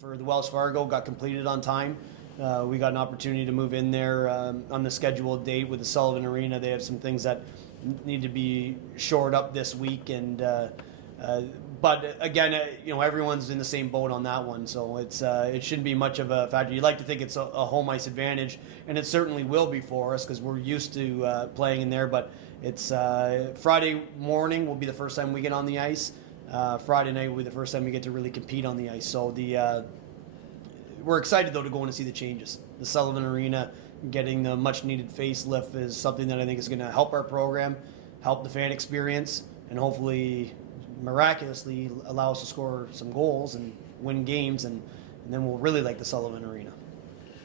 for the Wells Fargo got completed on time. We got an opportunity to move in there on the scheduled date with the Sullivan Arena. They have some things that need to be shored up this week, and but again, everyone's in the same boat on that one, so it shouldn't be much of a factor. You'd like to think it's a home ice advantage, and it certainly will be for us because we're used to playing in there. But it's Friday morning will be the first time we get on the ice. Friday night will be the first time we get to really compete on the ice. So we're excited though to go in and see the changes. The Sullivan Arena getting the much needed facelift is something that I think is going to help our program, help the fan experience, and hopefully miraculously allow us to score some goals and win games, and then we'll really like the Sullivan Arena.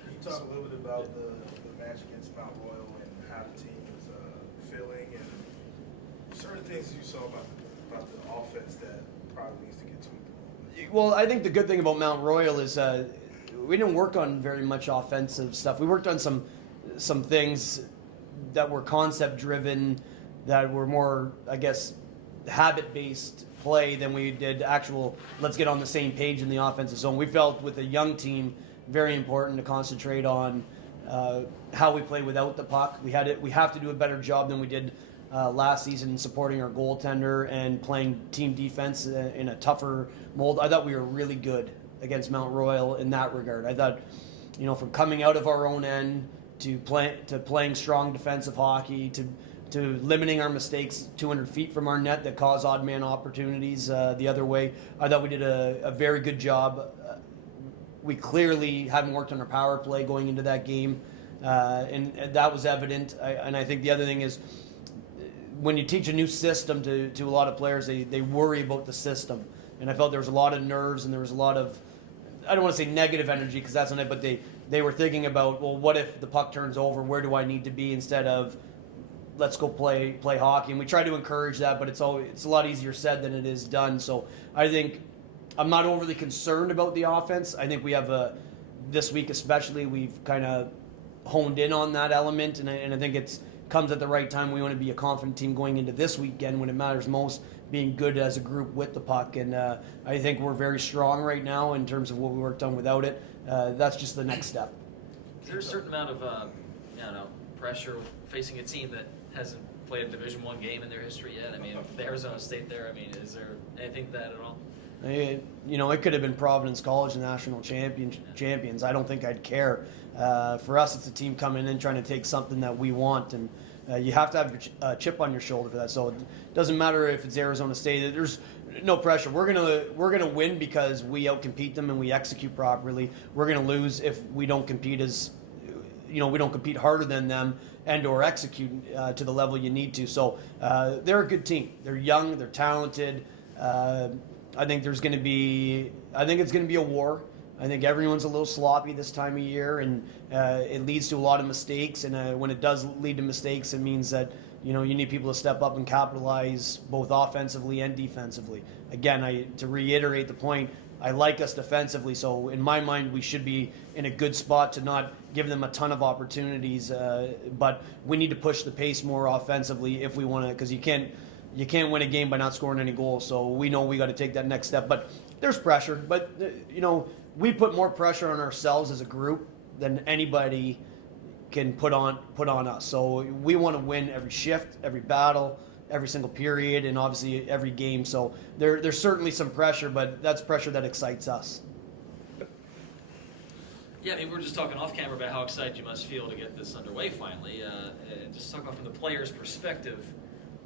Can you talk a little bit about the match against Mount Royal and how the team is feeling and certain things you saw about the offense that probably needs to get tweaked? Well, I think the good thing about Mount Royal is we didn't work on very much offensive stuff. We worked on some things that were concept driven, that were more, I guess, habit-based play than we did actual, let's get on the same page in the offensive zone. We felt with a young team, very important to concentrate on how we play without the puck. We have to do a better job than we did last season in supporting our goaltender and playing team defense in a tougher mold. I thought we were really good against Mount Royal in that regard. I thought, from coming out of our own end to playing strong defensive hockey to limiting our mistakes 200 feet from our net that cause odd man opportunities the other way. I thought we did a very good job. We clearly haven't worked on our power play going into that game, and that was evident. And I think the other thing is, when you teach a new system to a lot of players, they worry about the system. And I felt there was a lot of nerves and there was a lot of, I don't want to say negative energy because that's not it, but they were thinking about, well, what if the puck turns over? Where do I need to be, instead of let's go play hockey? And we try to encourage that, but it's a lot easier said than it is done. So I think I'm not overly concerned about the offense. I think we have this week especially, we've kind of honed in on that element, and I think it's comes at the right time. We want to be a confident team going into this weekend when it matters most, being good as a group with the puck. And I think we're very strong right now in terms of what we worked on without it. That's just the next step. Is there a certain amount of pressure facing a team that hasn't played a Division I game in their history yet? I mean, the Arizona State there, is there anything that at all? It could have been Providence College, the national champions. I don't think I'd care. For us, it's a team coming in trying to take something that we want, and you have to have your chip on your shoulder for that. So it doesn't matter if it's Arizona State. There's no pressure. We're gonna win because we outcompete them and we execute properly. We're gonna lose if we don't compete we don't compete harder than them and or execute to the level you need to. So they're a good team. They're young. They're talented. I think it's going to be a war. I think everyone's a little sloppy this time of year, and it leads to a lot of mistakes. And when it does lead to mistakes, it means that you need people to step up and capitalize both offensively and defensively. Again, to reiterate the point, I like us defensively, so in my mind we should be in a good spot to not give them a ton of opportunities. But we need to push the pace more offensively if we want to, because you can't win a game by not scoring any goals. So we know we got to take that next step. But there's pressure. But we put more pressure on ourselves as a group than anybody can put on us. So we want to win every shift, every battle, every single period, and obviously every game. So there's certainly some pressure, but that's pressure that excites us. Yeah, we were just talking off camera about how excited you must feel to get this underway finally. And just talk about from the player's perspective,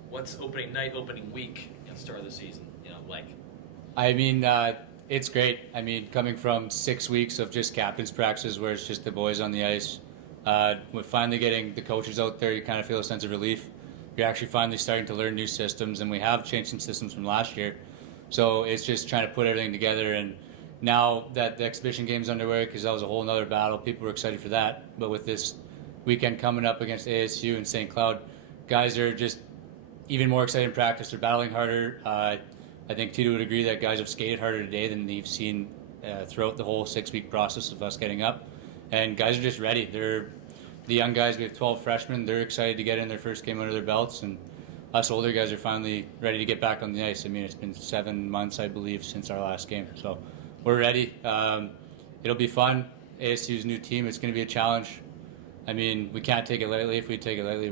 what's opening night, opening week, start of the season, like? It's great. Coming from 6 weeks of just captain's practices where it's just the boys on the ice, with finally getting the coaches out there, you kind of feel a sense of relief. You're actually finally starting to learn new systems, and we have changed some systems from last year. So it's just trying to put everything together. And now that the exhibition game's underway, because that was a whole nother battle, people were excited for that. But with this weekend coming up against ASU and St. Cloud, guys are just even more excited in practice. They're battling harder. I think Tito would agree that guys have skated harder today than they've seen throughout the whole 6-week process of us getting up. And guys are just ready. They're the young guys. We have 12 freshmen. They're excited to get in their first game under their belts. And us older guys are finally ready to get back on the ice. It's been 7 months, I believe, since our last game. So we're ready. It'll be fun. ASU's new team. It's going to be a challenge. I mean, we can't take it lightly. If we take it lightly,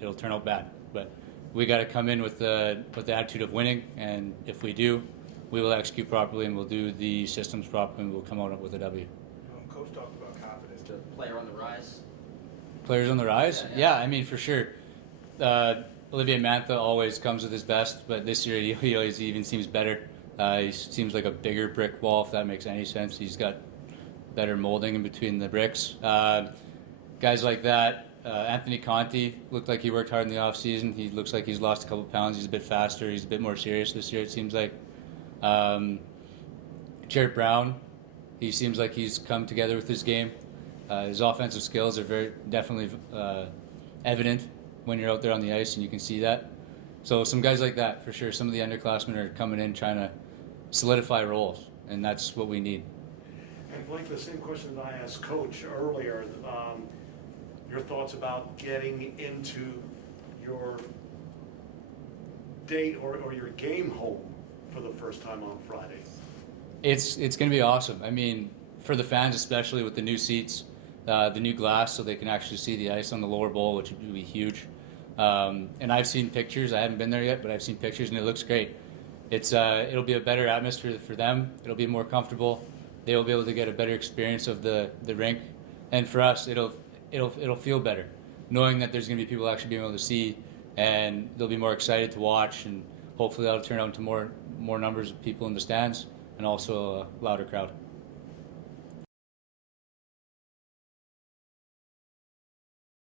it'll turn out bad. But we got to come in with the attitude of winning, and if we do, we will execute properly and we'll do the systems properly and we'll come out with a W. Coach talked about confidence. The player on the rise. Players on the rise? Yeah. I mean, for sure. Olivier Mantha always comes with his best, but this year he always even seems better. He seems like a bigger brick wall, if that makes any sense. He's got better molding in between the bricks. Guys like that. Anthony Conti looked like he worked hard in the offseason. He looks like he's lost a couple pounds. He's a bit faster. He's a bit more serious this year, it seems like. Jared Brown, he seems like he's come together with his game. His offensive skills are definitely evident when you're out there on the ice, and you can see that. So some guys like that, for sure. Some of the underclassmen are coming in trying to solidify roles, and that's what we need. And Blake, the same question that I asked Coach earlier, your thoughts about getting into your date or your game home for the first time on Friday. It's going to be awesome. I mean, for the fans especially, with the new seats, the new glass, so they can actually see the ice on the lower bowl, which would be huge. And I've seen pictures. I haven't been there yet, but I've seen pictures, and it looks great. It'll be a better atmosphere for them. It'll be more comfortable. They will be able to get a better experience of the rink, and for us, it'll feel better, knowing that there's going to be people actually being able to see, and they'll be more excited to watch, and hopefully that'll turn out into more numbers of people in the stands and also a louder crowd.